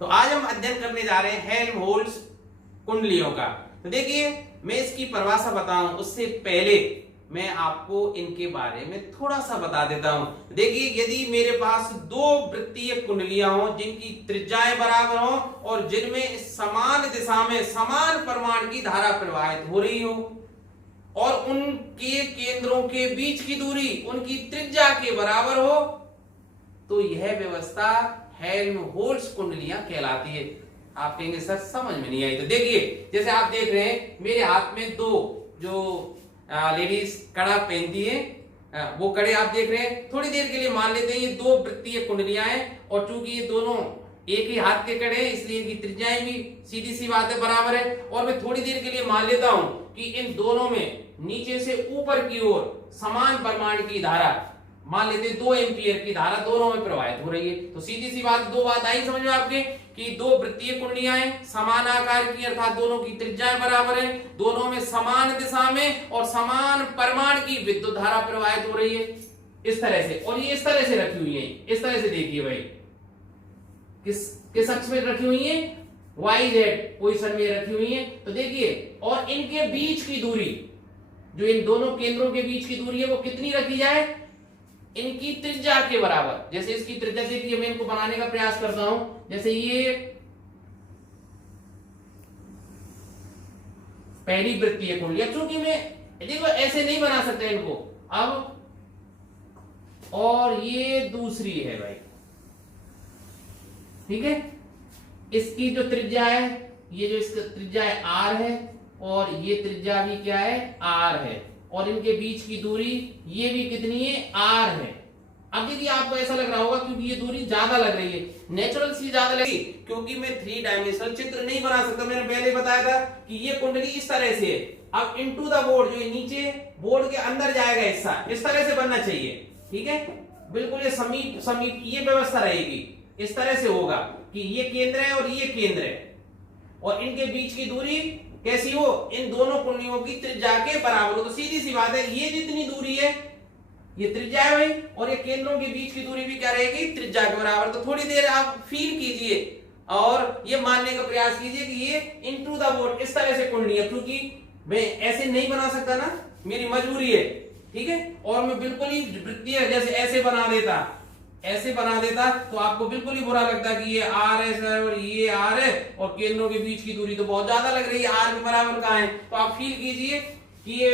तो आज हम अध्ययन करने जा रहे हैं हेल्महोल्ट्ज कुंडलियों का। तो देखिए, मैं इसकी परिभाषा बताऊं उससे पहले मैं आपको इनके बारे में थोड़ा सा बता देता हूं। देखिए, यदि मेरे पास दो वृत्तीय कुंडलियां हो जिनकी त्रिज्याएं बराबर हो और जिनमें समान दिशा में समान परिमाण की धारा प्रवाहित हो रही हो और उनके केंद्रों के बीच की दूरी उनकी त्रिज्या के बराबर हो, तो यह व्यवस्था हेल्महोल्ट्ज कुंडलियां कहलाती है। आप कहेंगे सर समझ में नहीं आई। तो देखिए, जैसे आप देख रहे हैं मेरे हाथ में दो जो लेडीज कड़ा पहनती है, वो कड़े आप देख रहे हैं। थोड़ी देर के लिए मान लेते हैं ये दो वृत्तीय कुंडलियां हैं और चूंकि ये दोनों एक ही हाथ के कड़े हैं इसलिए इनकी त्रिज्याएं भी सीधी सी बात है बराबर है। और मैं थोड़ी देर के लिए मान लेता हूं कि इन दोनों में नीचे से ऊपर की ओर समान परिमाण की धारा, मान लेते हैं 2 एम्पियर की धारा दोनों में प्रवाहित हो रही है। तो सीधी सी बात, दो बात आई समझ में आपके कि दो वृत्तीय कुंडलियां हैं समान आकार की, अर्थात दोनों की त्रिज्याएं बराबर है, दोनों में समान दिशा में और समान परिमाण की विद्युत धारा प्रवाहित हो रही है इस तरह से। और ये इस तरह से रखी हुई है, इस तरह से देखिए भाई, किस अक्ष में रखी हुई है, YZ पोजीशन में रखी हुई है। तो देखिए, और इनके बीच की दूरी, जो इन दोनों केंद्रों के बीच की दूरी है वो कितनी रखी जाए, इनकी त्रिज्या के बराबर। जैसे इसकी त्रिज्या देखिए, मैं इनको बनाने का प्रयास करता हूं। जैसे ये पहली वृत्तीय कुंडली, चूंकि मैं देखो ऐसे नहीं बना सकते इनको अब, और ये दूसरी है भाई, ठीक है। इसकी जो त्रिज्या है, ये जो इसका त्रिज्या है R है और ये त्रिज्या भी क्या है, R है, और इनके बीच की दूरी ये भी कितनी है, R है। अब देखिए, आपको ऐसा लग रहा होगा क्योंकि ये दूरी ज्यादा लग रही है, नेचुरल सी ज्यादा लगी, क्योंकि मैं 3 डायमेंशनल चित्र नहीं बना सकता। मैंने पहले बताया था कि ये कुंडली इस तरह से है। अब इनटू द बोर्ड, जो नीचे बोर्ड के अंदर जाएगा हिस्सा, इस तरह से बनना चाहिए, ठीक है। बिल्कुल ये समीप समीप ये व्यवस्था रहेगी, इस तरह से होगा कि ये केंद्र है और ये केंद्र है, और इनके बीच की दूरी कैसी हो, इन दोनों कुंडलियों की त्रिज्या के बराबर हो। तो सीधी सी बात है, ये जितनी दूरी है ये त्रिज्या है भाई, और ये केंद्रों के बीच की दूरी भी क्या रहेगी, त्रिज्या के बराबर। तो थोड़ी देर आप फील कीजिए और ये मानने का प्रयास कीजिए कि ये इनटू द बोर्ड इस तरह से कुंडली है, क्योंकि मैं ऐसे नहीं बना सकता ना, मेरी मजबूरी है, ठीक है। और मैं बिल्कुल ही वृत्तीय जैसे ऐसे बना देता तो आपको बिल्कुल ही बुरा लगता कि ये R है सर और ये R है और केंद्रों के बीच की दूरी तो बहुत ज्यादा लग रही है, R के बराबर कहां है। तो आप फील कीजिए कि ये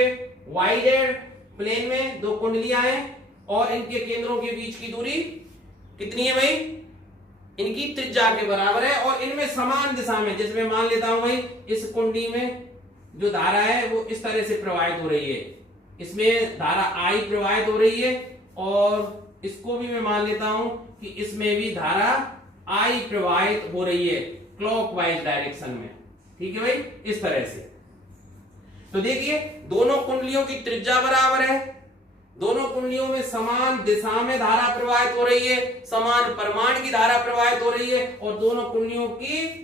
YZ प्लेन में दो कुंडलियां हैं और इनके केंद्रों के बीच की दूरी कितनी है भाई, इनकी त्रिज्या के बराबर है, और इनमें समान दिशा में, जैसे मैं मान लेता हूं भाई इस कुंडली में जो धारा है वो इस तरह से प्रवाहित हो रही है, इसमें धारा I प्रवाहित हो रही है, और इसको भी मैं मान लेता हूं कि इसमें भी धारा I प्रवाहित हो रही है क्लॉकवाइज डायरेक्शन में, ठीक है भाई, इस तरह से। तो देखिए, दोनों कुंडलियों की त्रिज्या बराबर है, दोनों कुंडलियों में समान दिशा में धारा प्रवाहित हो रही है, समान परिमाण की धारा प्रवाहित हो रही है, और दोनों कुंडलियों की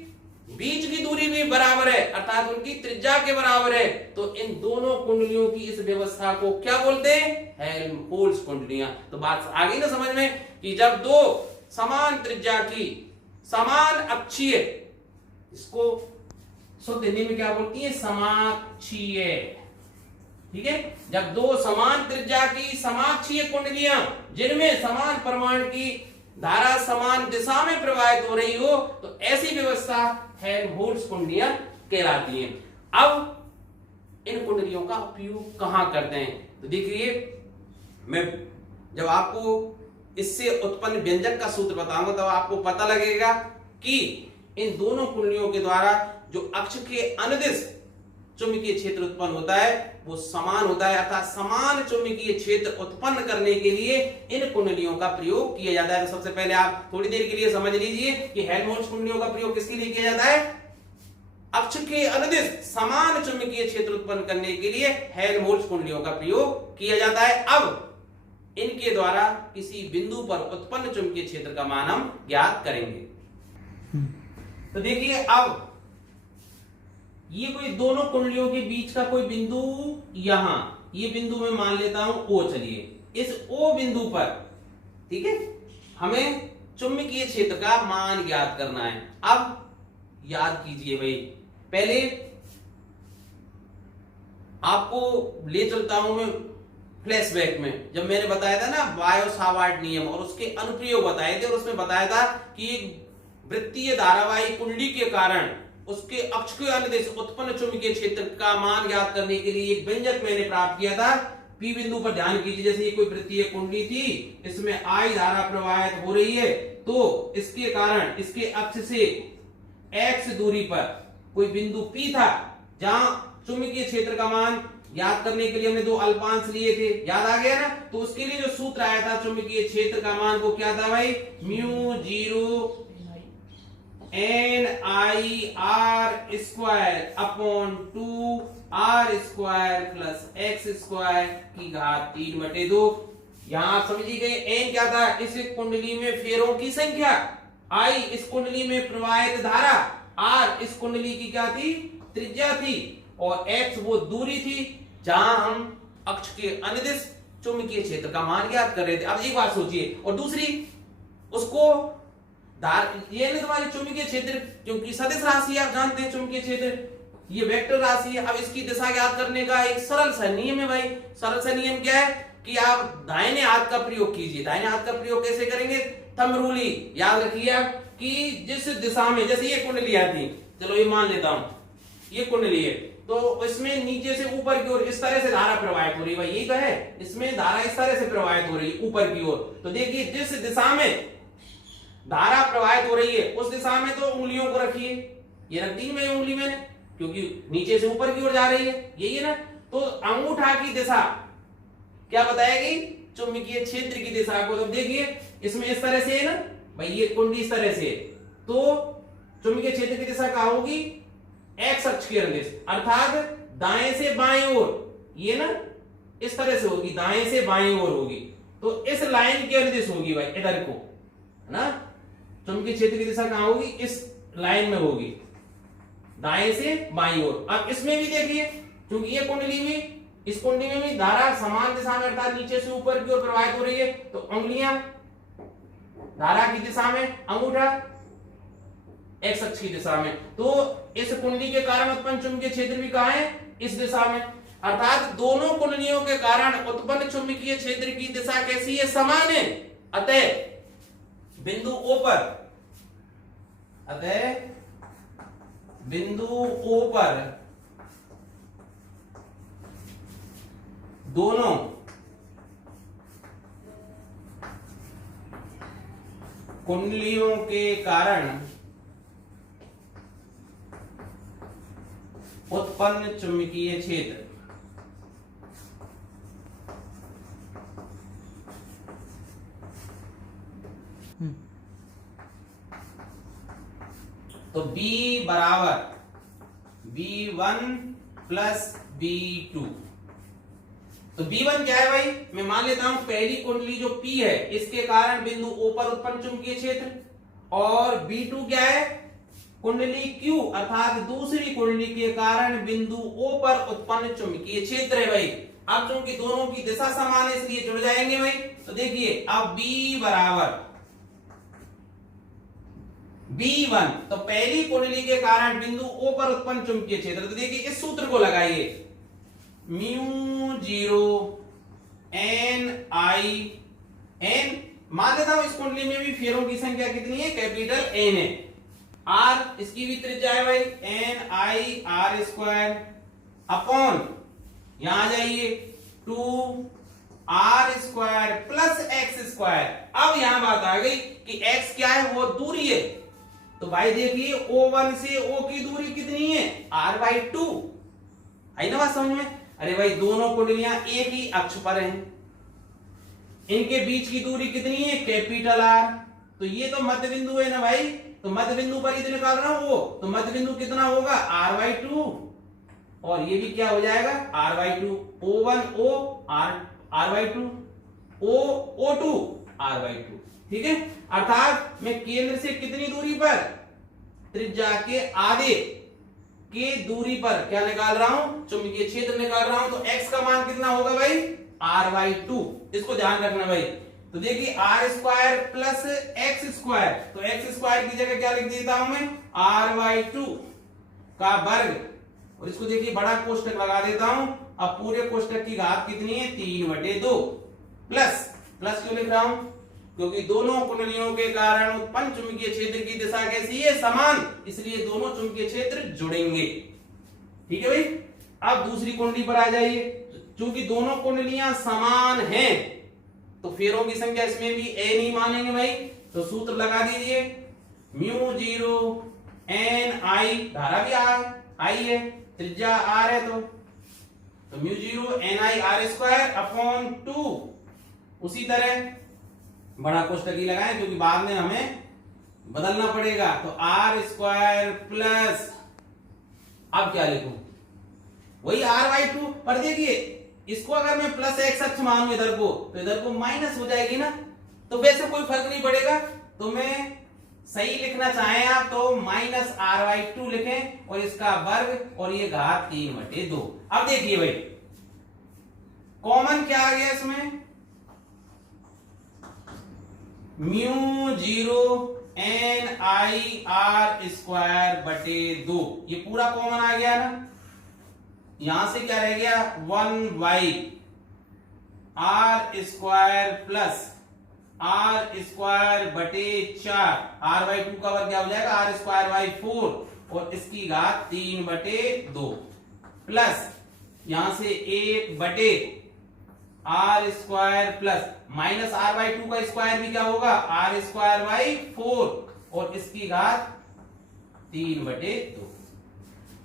बीच की दूरी भी बराबर है, अर्थात उनकी त्रिज्या के बराबर है। तो इन दोनों कुंडलियों की इस व्यवस्था को क्या बोलते हैं, हेल्महोल्ट्ज कुंडलियां। तो बात आ गई ना समझ में कि जब दो समान त्रिज्या की समान अक्षीय, इसको शुद्ध हिंदी में क्या बोलती है, समाक्षीय, ठीक है। जब दो समान त्रिज्या की समाक्षीय कुंडलियां जिनमें समान परिमाण की धारा समान दिशा में प्रवाहित हो रही हो, तो ऐसी व्यवस्था हेल्महोल्ट्ज कुंडलियां कहलाती हैं। अब इन कुंडलियों का उपयोग कहां करते हैं, तो देखिए, मैं जब आपको इससे उत्पन्न व्यंजक का सूत्र बताऊंगा तब आपको पता लगेगा कि इन दोनों कुंडलियों के द्वारा जो अक्ष के अनुदिश चुंबकीय क्षेत्र उत्पन्न होता है वो समान होता है, अर्थात समान चुंबकीय क्षेत्र उत्पन्न करने के लिए इन कुंडलियों का प्रयोग किया जाता है। तो सबसे पहले आप थोड़ी देर के लिए समझ लीजिए कि हेल्महोल्ट्ज कुंडलियों का प्रयोग किसके लिए किया जाता है, अक्ष के अनुदिश समान चुंबकीय क्षेत्र उत्पन्न करने के लिए हेल्महोल्ट्ज कुंडलियों का प्रयोग किया जाता है। अब इनके द्वारा किसी बिंदु पर उत्पन्न चुंबकीय क्षेत्र का मान हम ज्ञात करेंगे। तो देखिए, अब ये कोई दोनों कुंडलियों के बीच का कोई बिंदु, यहां ये बिंदु मैं मान लेता हूं O। चलिए, इस O बिंदु पर, ठीक है, हमें चुंबकीय क्षेत्र का मान ज्ञात करना है। अब याद कीजिए भाई, पहले आपको ले चलता हूं मैं फ्लैशबैक में, जब मैंने बताया था ना बायो-सावर्ट नियम और उसके अनुप्रयोग बताए थे, और उसमें बताया था कि एक वृत्तीय धारावाही कुंडली के कारण उसके अक्ष के अनुदिश उत्पन्न चुंबकीय क्षेत्र का मान ज्ञात करने के लिए एक व्यंजक मैंने प्राप्त किया था। पी बिंदु पर ध्यान कीजिए, जैसे ये कोई वृत्तीय कुंडली थी, इसमें आई धारा प्रवाहित हो रही है, तो इसके कारण इसके अक्ष से एक्स दूरी पर कोई बिंदु पी था, जहां चुंबकीय क्षेत्र का मान याद करने के लिए हमने दो अल्पांश लिए थे, याद आ गया ना। तो उसके लिए जो सूत्र आया था चुंबकीय क्षेत्र का मान, वो क्या था भाई, mu 0 n i r square upon 2 r square plus x square की घात 3/2। यहां समझी गई, एन क्या था, इस कुंडली में फेरों की संख्या, आई इस कुंडली में प्रवाहित धारा, आर इस कुंडली की क्या थी, त्रिज्या थी, और एक्स वो दूरी थी जहां हम अक्ष के अनुदिश चुंबकीय क्षेत्र का मान ज्ञात कर रहे थे। अब एक बात सोचिए, और दूसरी उसको ये ना तुम्हारे चुंबकीय क्षेत्र, क्योंकि सदिश राशि आप जानते हैं चुंबकीय क्षेत्र ये वेक्टर राशि है। अब इसकी दिशा ज्ञात करने का एक सरल सा नियम है भाई। सरल सा नियम क्या है कि आप दाहिने हाथ का प्रयोग कीजिए। दाहिने हाथ का प्रयोग कैसे करेंगे, थंब रूल याद रखिए आप, कि जिस दिशा में, जैसे ये कुंडली आती, चलो ये मान लेता हूं ये कुंडली है, तो इसमें नीचे से ऊपर की ओर इस तरह से धारा प्रवाहित हो रही है भाई, यही तो है, इसमें धारा इस तरह से प्रवाहित हो रही है ऊपर की ओर। तो देखिए जिस दिशा में धारा प्रवाहित हो रही है उस दिशा में तो उंगलियों को रखिए, ये रख दी मैं उंगली मैंने, क्योंकि नीचे से ऊपर की ओर जा रही है, यही है ना। तो अंगूठा की दिशा क्या बताएगी, चुंबकीय क्षेत्र की दिशा को। तो देखिए इसमें इस तरह से है ना भाई, ये कुंडली इस तरह से, तो चुंबकीय क्षेत्र की दिशा क्या होगी, एक्स अक्ष के अनुदिश, अर्थात दाएं से बाएं ओर, ये ना इस तरह से होगी, दाएं से बाएं ओर होगी, तो इस लाइन के अनुदिश होगी भाई, इधर को, है ना। चुंबकीय क्षेत्र की दिशा कहां होगी, इस लाइन में होगी, दाएं से बाईं ओर। अब इसमें भी देखिए, क्योंकि ये कुंडली में, इस कुंडली में भी धारा समान दिशा में अर्थात नीचे से ऊपर की ओर प्रवाहित हो रही है, तो उंगलियां धारा की दिशा में, अंगूठा एक्स अक्ष की दिशा में। तो इस कुंडली के कारण उत्पन्न चुंबकीय क्षेत्र भी कहां है, इस दिशा में, अर्थात दोनों कुंडलियों के कारण उत्पन्न चुंबकीय क्षेत्र की दिशा कैसी है, समान है। अतः बिंदु O पर, अतः बिंदु O पर दोनों कुंडलियों के कारण उत्पन्न चुंबकीय क्षेत्र तो B बराबर B1 प्लस B2। तो B1 क्या है भाई, मैं मान लेता हूं पहली कुंडली जो P है इसके कारण बिंदु O पर उत्पन्न चुंबकीय क्षेत्र, और B2 क्या है, कुंडली Q अर्थात दूसरी कुंडली के कारण बिंदु O पर उत्पन्न चुंबकीय क्षेत्र है भाई। अब चूंकि दोनों की दिशा समान है इसलिए जुड़ जाएंगे भाई। तो देखिए अब B बराबर B1, तो पहली कुंडली के कारण बिंदु O पर उत्पन्न चुंबकीय क्षेत्र, तो देखिए इस सूत्र को लगाइए, म्यू 0 एन आई एन, मान लेता हूं इस कुंडली में भी फेरों की संख्या कितनी है, कैपिटल एन है, आर इसकी भी त्रिज्या है भाई, n i r square upon, यहां आ जाइए 2 r square plus x square. अब यहां बात आ गई कि एक्स क्या है, वो दूरी है। तो भाई देखिए O1 से O की दूरी कितनी है, r/2, आई ना बात समझ में। अरे भाई दोनों कुंडलियां एक ही अक्ष पर हैं, इनके बीच की दूरी कितनी है, कैपिटल R। तो ये तो मध्य बिंदु है ना भाई, तो मध्य बिंदु पर ही निकाल रहा हूं वो, तो मध्य बिंदु कितना होगा, r/2, और ये भी क्या हो जाएगा, r/2, O1 O r/2, O2 r/2, ठीक है। अर्थात मैं केंद्र से कितनी दूरी पर, त्रिज्या के आधे के दूरी पर क्या निकाल रहा हूं, चुंबकीय क्षेत्र निकाल रहा हूं। तो x का मान कितना होगा भाई, r/2, इसको ध्यान रखना भाई। तो देखिए r square plus x square, तो एक्स स्क्वायर की जगह क्या लिख देता हूं मैं, r/2 का वर्ग, और इसको देखिए बड़ा कोष्टक लगा देता हूं। अब पूरे कोष्टक की घात कितनी है, 3/2 प्लस, प्लस क्यों लिख रहा हूं, क्योंकि दोनों कुंडलियों के कारण उत्पन्न चुंबकीय क्षेत्र की दिशा कैसी है, समान, इसलिए दोनों चुंबकीय क्षेत्र जुड़ेंगे। ठीक है भाई। अब दूसरी कुंडली पर आ जाइए। चूंकि दोनों कुंडलियां समान हैं तो फेरों की संख्या इसमें भी n ही मानेंगे भाई। तो सूत्र लगा दीजिए, μ0 n I, धारा भी I है, त्रिज्या r है, तो μ0 n I r²/2। उसी तरह बड़ा कोष्टक ही लगाएं क्योंकि बाद में हमें बदलना पड़ेगा। तो r² प्लस, अब क्या लिखूं, वही r/2, पर देखिए इसको अगर मैं प्लस एक्स अक्ष मानूं इधर को, तो इधर को माइनस हो जाएगी ना, तो वैसे कोई फर्क नहीं पड़ेगा। तो मैं सही लिखना चाहें आप तो माइनस r/2 लिखें और इसका वर्ग और ये घात 3/2। अब देखिए भाई कॉमन क्या आ गया इसमें, μ0 n I r²/2, ये पूरा कॉमन आ गया ना। यहां से क्या रह गया, 1/r² प्लस r²/4, r/2 का वर्ग क्या हो जाएगा, r²/4 और इसकी घात 3/2 प्लस यहां से 1/r² प्लस माइनस r/2 का स्क्वायर भी क्या होगा, r²/4 और इसकी घात 3/2।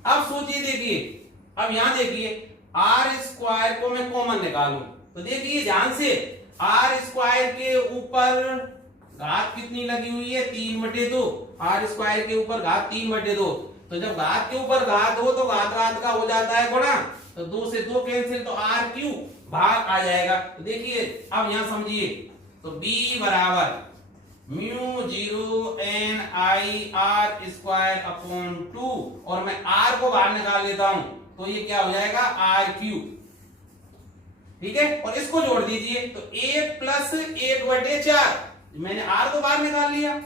अब सोचिए, देखिए अब यहां देखिए r² को मैं कॉमन निकालूं तो देखिए ध्यान से, r² के ऊपर घात कितनी लगी हुई है, 3/2, r² के ऊपर घात 3/2। तो जब घात के ऊपर घात हो तो घात का हो जाता है गुणा, तो 2 से 2 कैंसिल, तो r³ भाग आ जाएगा। तो देखिए अब यहां समझिए, तो b बराबर μ0 n I r²/2 और मैं r को बाहर निकाल लेता हूं तो ये क्या हो जाएगा, r³। ठीक है, और इसको जोड़ दीजिए तो 1 प्लस 1/4, मैंने r को बाहर निकाल लिया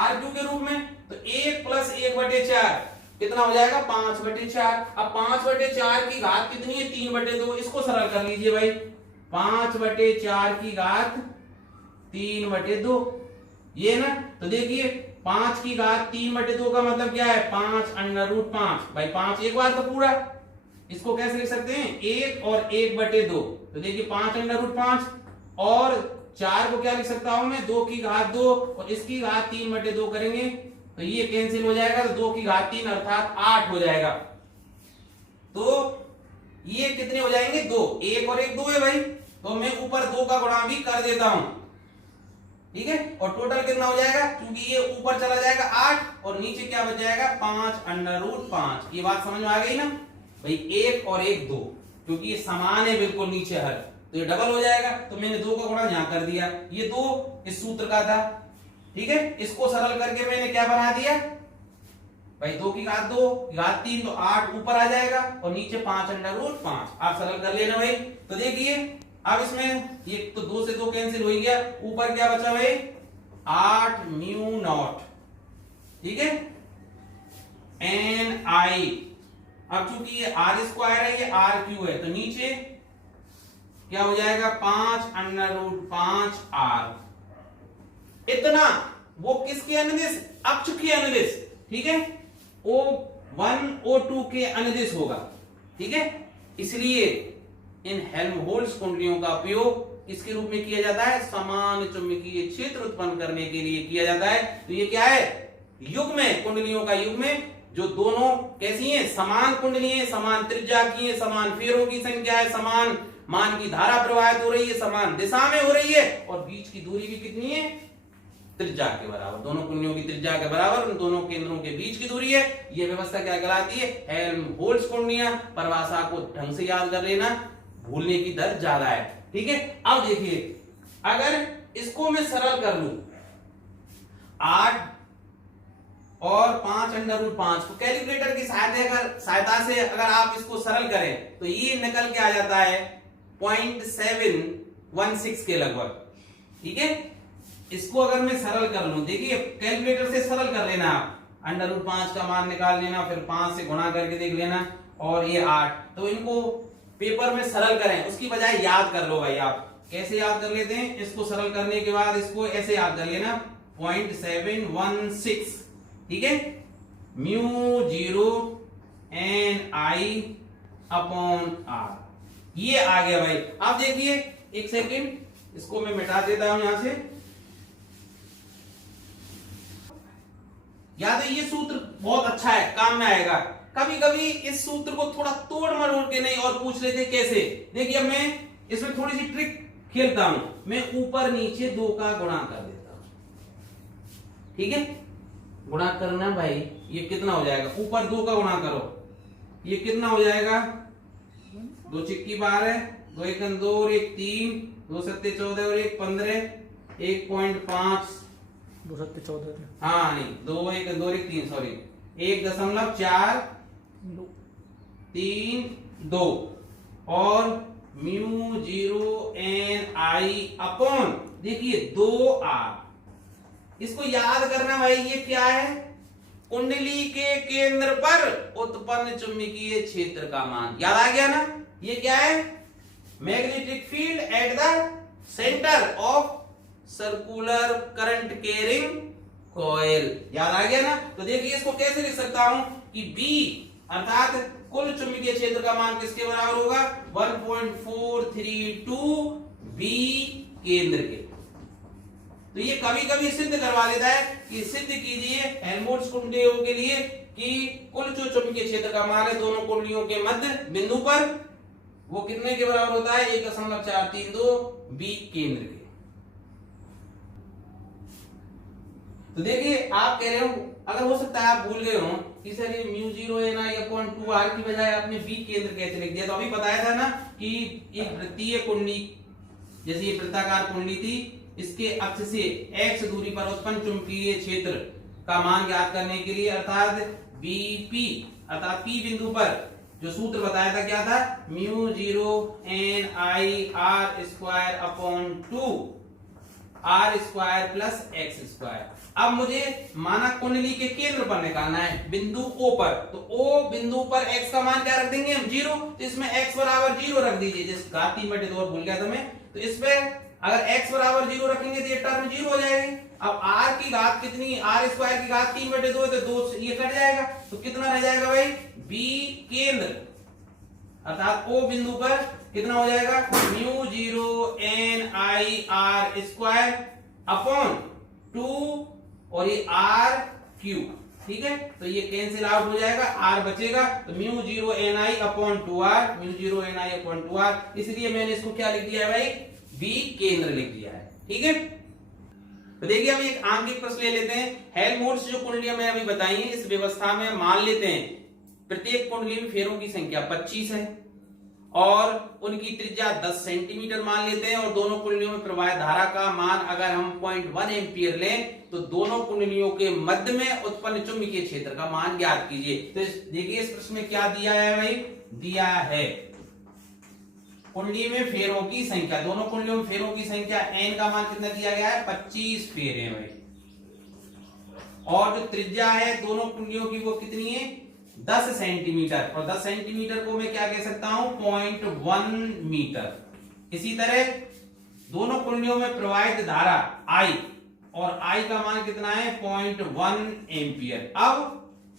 r³ के रूप में, तो 1 प्लस 1/4 कितना हो जाएगा, 5/4। अब 5/4 की घात कितनी है, 3/2, इसको सरल कर लीजिए भाई, 5/4 की घात 3/2, ये ना। तो देखिए 5 की घात 3/2 का मतलब क्या है, 5√5 भाई, 5 एक बार तो पूरा, इसको कैसे लिख सकते हैं, 1 और 1/2। तो देखिए 5√5 और 4 को क्या लिख सकता हूं मैं, 2 की घात 2 और इसकी घात 3/2 करेंगे तो ये कैंसिल हो जाएगा, तो 2 की घात 3 अर्थात 8 हो जाएगा। तो ये कितने हो जाएंगे, 2, 1 और 1 2 है भाई, तो मैं ऊपर 2 का गुणा भी कर देता हूं। ठीक है, और टोटल कितना हो जाएगा, क्योंकि ये ऊपर चला जाएगा 8 और नीचे क्या बच जाएगा, 5√5। ये बात समझ में आ गई ना भाई, 1 और 1 2, क्योंकि ये समान है बिल्कुल नीचे हर, तो ये डबल हो जाएगा। तो मैंने 2 का गुणा यहां कर दिया, ये 2 इस सूत्र का था। ठीक है, इसको सरल करके मैंने क्या बना दिया भाई, 2 की घात 2 घात 3, तो 8 ऊपर आ जाएगा और नीचे 5√5। आप सरल कर लेना भाई। तो देखिए अब इसमें ये तो 2 से 2 कैंसिल हो गया, ऊपर क्या बचा भाई, 8 μ0। ठीक है, n I, अब चूंकि ये r² है, ये r³ है, तो नीचे क्या हो जाएगा, 5√5r। इतना वो किसके अनुदिश, अक्ष के अनुदिश। ठीक है, O1 O2 के अनुदिश होगा। ठीक है, इसलिए इन हेल्महोल्ट्ज कुंडलियों का उपयोग इसके रूप में किया जाता है, समान चुंबकीय क्षेत्र उत्पन्न करने के लिए किया जाता है। तो ये क्या है, युग्म है, कुंडलियों का युग्म है, जो दोनों कैसी हैं, समान कुंडली है, समान त्रिज्या की है, समान फेरों की संख्या है, समान मान की धारा प्रवाहित हो रही है, समान दिशा में हो रही है, और बीच की दूरी भी कितनी है, त्रिज्या के बराबर। दोनों कुंडलियों की त्रिज्या के बराबर उन दोनों केंद्रों के बीच की दूरी है। यह व्यवस्था क्या कहलाती है, हेल्महोल्ट्ज कुंडलियां। परिभाषा को ढंग से याद कर लेना, भूलने की दर ज्यादा है। ठीक है, अब देखिए अगर इसको मैं सरल कर लूं, 8 और 5√5 को कैलकुलेटर की सहायता से अगर आप इसको सरल करें तो ये निकल के आ जाता है 0.716 के लगभग। ठीक है। इसको अगर मैं सरल कर लूं, देखिए कैलकुलेटर से सरल कर लेना आप, √5 का मान निकाल लेना, फिर 5 से गुणा करके देख लेना, और ये 8। तो इनको पेपर में सरल करें उसकी बजाय याद कर लो भाई। आप कैसे याद कर लेते हैं, इसको सरल करने के बाद इसको ऐसे याद कर लेना 0.716, ठीक है, μ0 ni अपॉन r, ये आ गया भाई। आप देखिए एक सेकेंड, इसको मैं मिटा देता हूं यहां से। याद है ये सूत्र बहुत अच्छा है, काम में आएगा। कभी कभी इस सूत्र को थोड़ा तोड़ मरोड़ के नहीं और पूछ लेते कैसे। देखिए अब मैं इसमें थोड़ी सी ट्रिक खेलता हूं, मैं ऊपर नीचे 2 का गुणा कर देता हूं, ठीक है। गुणा करना भाई, ये कितना हो जाएगा, ऊपर 2 का गुणा करो, ये कितना हो जाएगा, 2 चिक्की 12, 2 1 2 और 1 3, 2 7 14 और 1 15, 1.5, 2 7 14, हाँ नहीं 2 1 2 1 3, सॉरी 1.4 3 2 और μ0 ni अपॉन, देखिए 2r। इसको याद करना भाई, ये क्या है, कुंडली के केंद्र पर उत्पन्न चुंबकीय क्षेत्र का मान। याद आ गया ना, ये क्या है, magnetic field at the centre of circular current carrying coil. याद आ गया ना। तो देखिए इसको कैसे लिख सकता हूं कि B अर्थात कुल चुंबकीय क्षेत्र का मान किसके बराबर होगा, 1.432 B केंद्र के। तो ये कभी कभी सिद्ध करवा देता है कि सिद्ध कीजिए हेल्महोल्ट्ज कुंडलियों के लिए कि कुल जो चुंबकीय क्षेत्र का मान है दोनों कुंडलियों के मध्य बिंदु पर वो कितने के बराबर होता है, 1.432 B केंद्र के। तो देखिए आप कह रहे हो, अगर हो सकता है आप भूल गए हो कि सर ये μ0 ni अपॉन 2r की बजाय आपने B केंद्र कैसे लिख दिया। तो अभी बताया था ना कि एक वृत्तीय कुंडली, जैसे ये वृत्ताकार कुंडली थी, इसके अक्ष से x दूरी पर उत्पन्न चुंबकीय क्षेत्र का मान ज्ञात करने के लिए अर्थात BP अर्थात P बिंदु पर जो सूत्र बताया था क्या था, μ0 ni r² upon 2 r² plus x²। अब मुझे मानक कुंडली के केंद्र पर निकालना है, बिंदु O पर। तो O बिंदु पर x का मान क्या रख देंगे हम, 0। तो इसमें x बराबर 0 रख दीजिए, जिस घात 3/2 और भूल गया था मैं। तो इसमें अगर x बराबर 0 रखेंगे तो ये टर्म 0 हो जाएगी। अब r की घात कितनी, r² की घात 3/2 है, तो 2 ये कट जाएगा। तो कितना रह जाएगा भाई, B केंद्र अर्थात O बिंदु पर कितना हो जाएगा, μ0 ni r² अपॉन 2 और ये r3, ठीक है। तो ये कैंसिल आउट हो जाएगा, r बचेगा। तो μ0 ni upon 2r, μ0 ni upon 2r, इसलिए मैंने इसको क्या लिख दिया है भाई, B केंद्र लिख दिया है, ठीक है। तो देखिए हम एक आंकिक प्रश्न ले लेते हैं। हेल्महोल्ट्ज जो कुंडलियां मैंने अभी बताई हैं, इस व्यवस्था में मान लेते हैं प्रत्येक कुंडली में फेरों की संख्या 25 है और उनकी त्रिज्या 10 सेंटीमीटर मान लेते हैं, और दोनों कुंडलियों में प्रवाह धारा का मान अगर हम 0.1 एम्पियर लें तो दोनों कुंडलियों के मध्य में उत्पन्न चुंबकीय क्षेत्र का मान ज्ञात कीजिए। तो देखिए इस प्रश्न में क्या दिया है भाई, दिया है कुंडली में फेरों की संख्या, दोनों कुंडलियों में फेरों की संख्या n का मान कितना दिया गया है, 25 फेरे हैं भाई। और जो त्रिज्या है दोनों कुंडलियों की वो कितनी है, 10 सेंटीमीटर। और 10 सेंटीमीटर को मैं क्या कह सकता हूं, 0.1 मीटर। इसी तरह दोनों कुंडलियों में प्रवाहित धारा I और I का मान कितना है, 0.1 एम्पियर। अब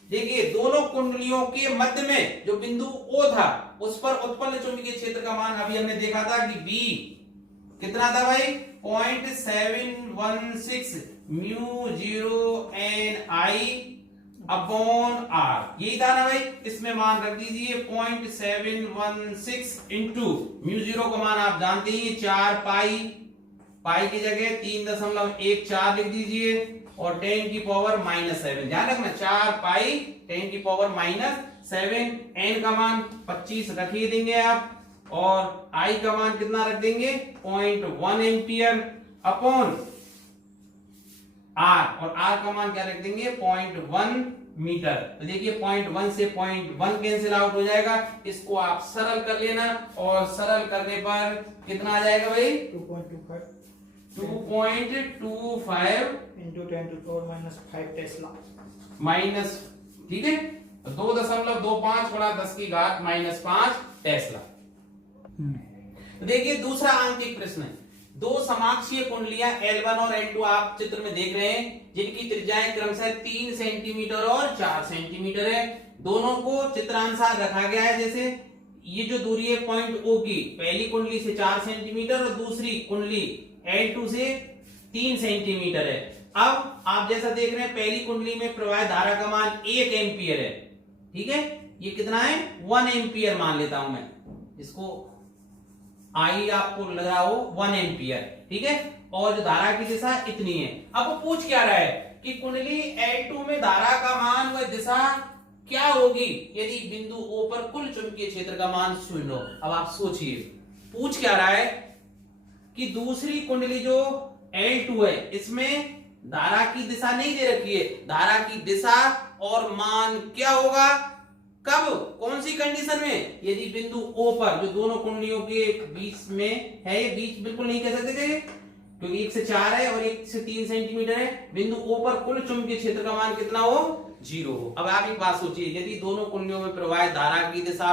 देखिए दोनों कुंडलियों के मध्य में जो बिंदु O था उस पर उत्पन्न चुंबकीय क्षेत्र का मान अभी हमने देखा था कि B कितना था भाई, 0.716 μ0 ni अपॉन r, यही था ना भाई। इसमें मान रख दीजिए 0.716 इंटू μ0 का मान आप जानते ही 4 पाई, पाई की जगह 3.14 लिख दीजिए, और 10 की पावर -7, ध्यान रखना 4 पाई 10 की पावर -7। n का मान 25 रख ही देंगे आप, और I का मान कितना रख देंगे, 0.1 एम्पियर अपॉन R, और R का मान क्या रख देंगे, 0.1 मीटर। तो देखिए 0.1 से 0.1 कैंसिल आउट हो जाएगा। इसको आप सरल कर लेना, और सरल करने पर कितना आ जाएगा भाई, 2.25 2.25 into 10 to the power minus 5 Tesla minus, ठीक है, 2.25 गुणा 10 की घात -5 टेस्ला। तो देखिए दूसरा आंतरिक प्रश्न है, दो समाक्षीय कुंडलियां L1 और L2 आप चित्र में देख रहे हैं, जिनकी त्रिज्याएं क्रमशः 3 सेंटीमीटर और 4 सेंटीमीटर है। दोनों को चित्रानुसार रखा गया है। जैसे ये जो दूरी है पॉइंट O की, पहली कुंडली से 4 सेंटीमीटर और दूसरी कुंडली L2 से 3 सेंटीमीटर है। अब आप जैसा देख रहे हैं, पहली कुंडली में प्रवाह धारा का मान 1 एम्पियर है, ठीक है, ये कितना है 1 एम्पियर मान लेता हूं मैं, इसको आई आपको लग रहा हो 1 एम्पियर, ठीक है, और जो धारा की दिशा इतनी है। अब वो पूछ क्या रहा है कि कुंडली L2 में धारा का मान व दिशा क्या होगी यदि बिंदु O पर कुल चुंबकीय क्षेत्र का मान 0 हो। अब आप सोचिए पूछ क्या रहा है कि दूसरी कुंडली जो L2 है, इसमें धारा की दिशा नहीं दे रखी है, धारा की दिशा और मान क्या होगा, कब, कौन सी कंडीशन में, यदि बिंदु O पर, जो दोनों कुंडलियों के बीच में है, ये बीच बिल्कुल नहीं कह सकते थे क्योंकि 1 से 4 है और 1 से 3 सेंटीमीटर है, बिंदु O पर कुल चुंबकीय क्षेत्र का मान कितना हो, 0 हो। अब आप एक बात सोचिए, यदि दोनों कुंडलियों में प्रवाहित धारा की दिशा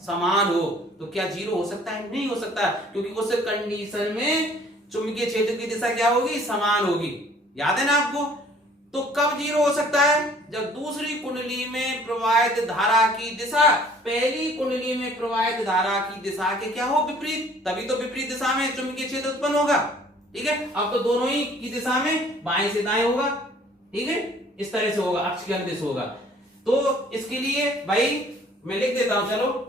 समान हो तो क्या 0 हो सकता है? नहीं हो सकता, क्योंकि उस कंडीशन में चुंबकीय क्षेत्र की दिशा क्या होगी, समान होगी। याद है ना आपको? तो कब 0 हो सकता है, जब दूसरी कुंडली में प्रवाहित धारा की दिशा पहली कुंडली में प्रवाहित धारा की दिशा के क्या हो, विपरीत, तभी तो विपरीत दिशा में चुंबकीय क्षेत्र उत्पन्न होगा, ठीक है। अब तो दोनों ही की दिशा में बाएं से दाएं होगा, ठीक है, इस तरह से होगा, अक्ष के अनुदिश होगा। तो इसके लिए भाई मैं लिख देता हूं, चलो,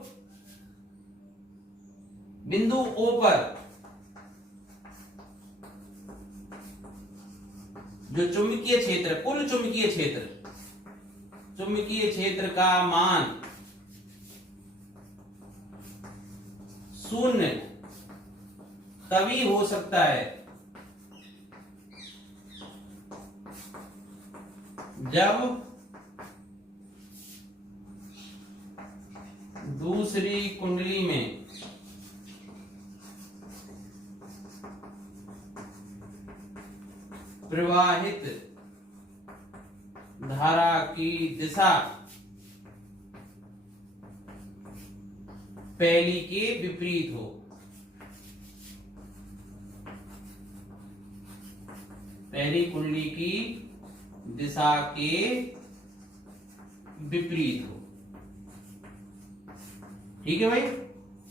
बिंदु O पर जो चुंबकीय क्षेत्र, कुल चुंबकीय क्षेत्र का मान 0 तभी हो सकता है जब दूसरी कुंडली में प्रवाहित धारा की दिशा पहली के विपरीत हो, पहली कुंडली की दिशा के विपरीत हो, ठीक है भाई,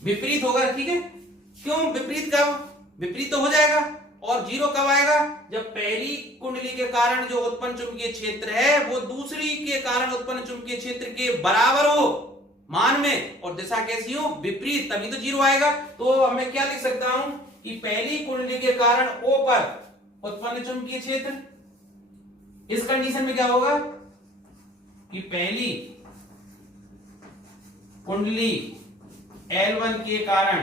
विपरीत होगा, ठीक है। क्यों विपरीत, कब विपरीत तो हो जाएगा, और 0 कब आएगा, जब पहली कुंडली के कारण जो उत्पन्न चुंबकीय क्षेत्र है वो दूसरी के कारण उत्पन्न चुंबकीय क्षेत्र के बराबर हो मान में, और दिशा कैसी हो, विपरीत, तभी तो 0 आएगा। तो मैं क्या लिख सकता हूं कि पहली कुंडली के कारण O पर उत्पन्न चुंबकीय क्षेत्र, इस कंडीशन में क्या होगा कि पहली कुंडली L1 के कारण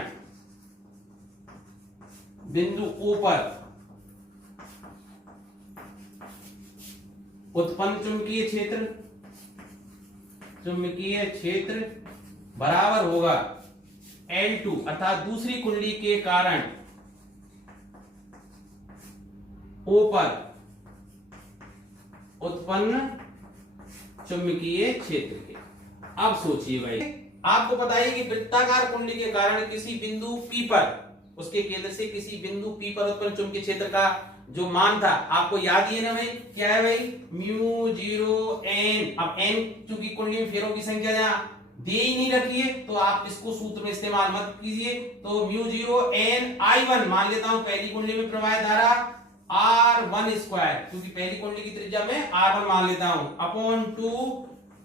बिंदु O पर उत्पन्न चुंबकीय क्षेत्र बराबर होगा L2, अर्थात दूसरी कुंडली के कारण O पर उत्पन्न चुंबकीय क्षेत्र के। अब सोचिए भाई, आपको पता है कि वृत्ताकार कुंडली के कारण किसी बिंदु P पर, उसके केंद्र से किसी बिंदु P पर उत्पन्न चुंबकीय क्षेत्र का जो मान था, आपको याद ही है ना भाई, क्या है भाई, μ0 n। अब n चूंकि कुंडली में फेरों की संख्या जहां दे ही नहीं रखी है तो आप इसको सूत्र में इस्तेमाल मत कीजिए। तो μ0 n I1 मान लेता हूं, पहली कुंडली में प्रवाहित धारा R1 स्क्वायर, क्योंकि पहली कुंडली की त्रिज्या में R1 मान लेता हूं, upon 2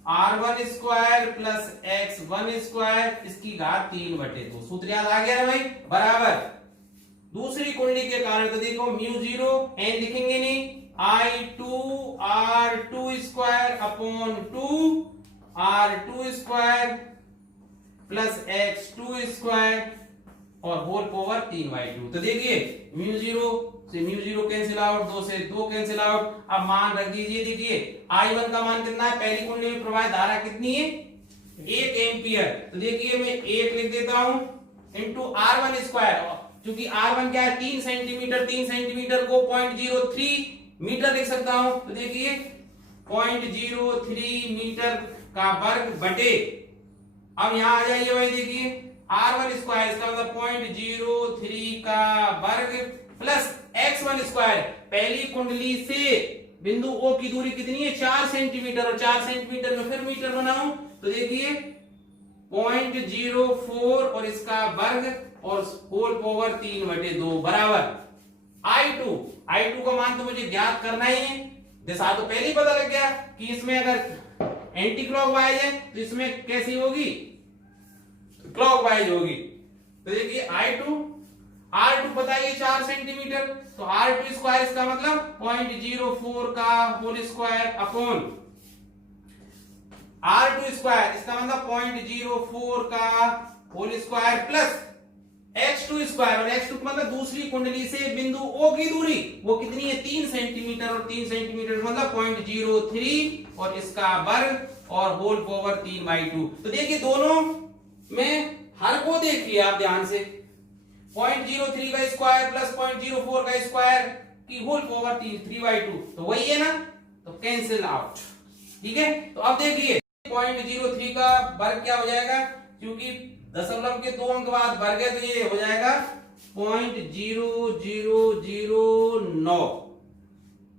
R1 square plus X1 square, इसकी घात 3/2। सूत्र याद आ गया है भाई, बराबर दूसरी कुंडली के कारण, तो देखो μ0 n लिखेंगे नहीं, I2 R2 square upon 2 R2 square plus X2 square और होल पावर 3/2। तो देखिए μ0 से μ0 कैंसिल आउट, 2 से 2 कैंसिल आउट। अब मान रख दीजिए, देखिए I1 का मान कितना है, पहली कुंडली में प्रवाहित धारा कितनी है, 1 एम्पियर। तो देखिए मैं 1 लिख देता हूं इंटू R1 स्क्वायर, क्योंकि R1 क्या है 3 सेंटीमीटर, 3 सेंटीमीटर को 0.03 मीटर लिख सकता हूं। तो देखिए 0.03 मीटर का वर्ग बटे, अब यहां आ जाइए भाई, देखिए R1 स्क्वायर, इसका मतलब 0.03 का वर्ग प्लस x1 स्क्वायर, पहली कुंडली से बिंदु O की दूरी कितनी है 4 सेंटीमीटर, और 4 सेंटीमीटर में फिर मीटर बनाऊं तो देखिए 0.04 और इसका वर्ग और होल पावर 3/2 बराबर I2 का मान तो मुझे ज्ञात करना ही है, दिशा तो पहले ही पता लग गया कि इसमें अगर एंटी क्लॉकवाइज है तो इसमें कैसी होगी, क्लॉकवाइज होगी। तो देखिए R2 बताइए 4 सेंटीमीटर, तो R2 स्क्वायर इसका मतलब 0.04 का whole square upon R2 square, इसका मतलब 0.04 का whole square plus x2 square, और x2 का मतलब दूसरी कुंडली से बिंदु O की दूरी वो कितनी है 3 सेंटीमीटर, और 3 सेंटीमीटर मतलब 0.03 और इसका वर्ग और होल पावर 3/2। तो देखिए दोनों में हर को देखिए आप ध्यान से, 0.03 का स्क्वायर प्लस 0.04 का स्क्वायर की होल पावर 3/2, तो वही है ना, तो कैंसिल आउट। ठीक है, तो अब देखिए 0.03 का वर्ग क्या हो जाएगा, क्योंकि दशमलव के 2 अंक बाद वर्ग है तो ये हो जाएगा 0.0009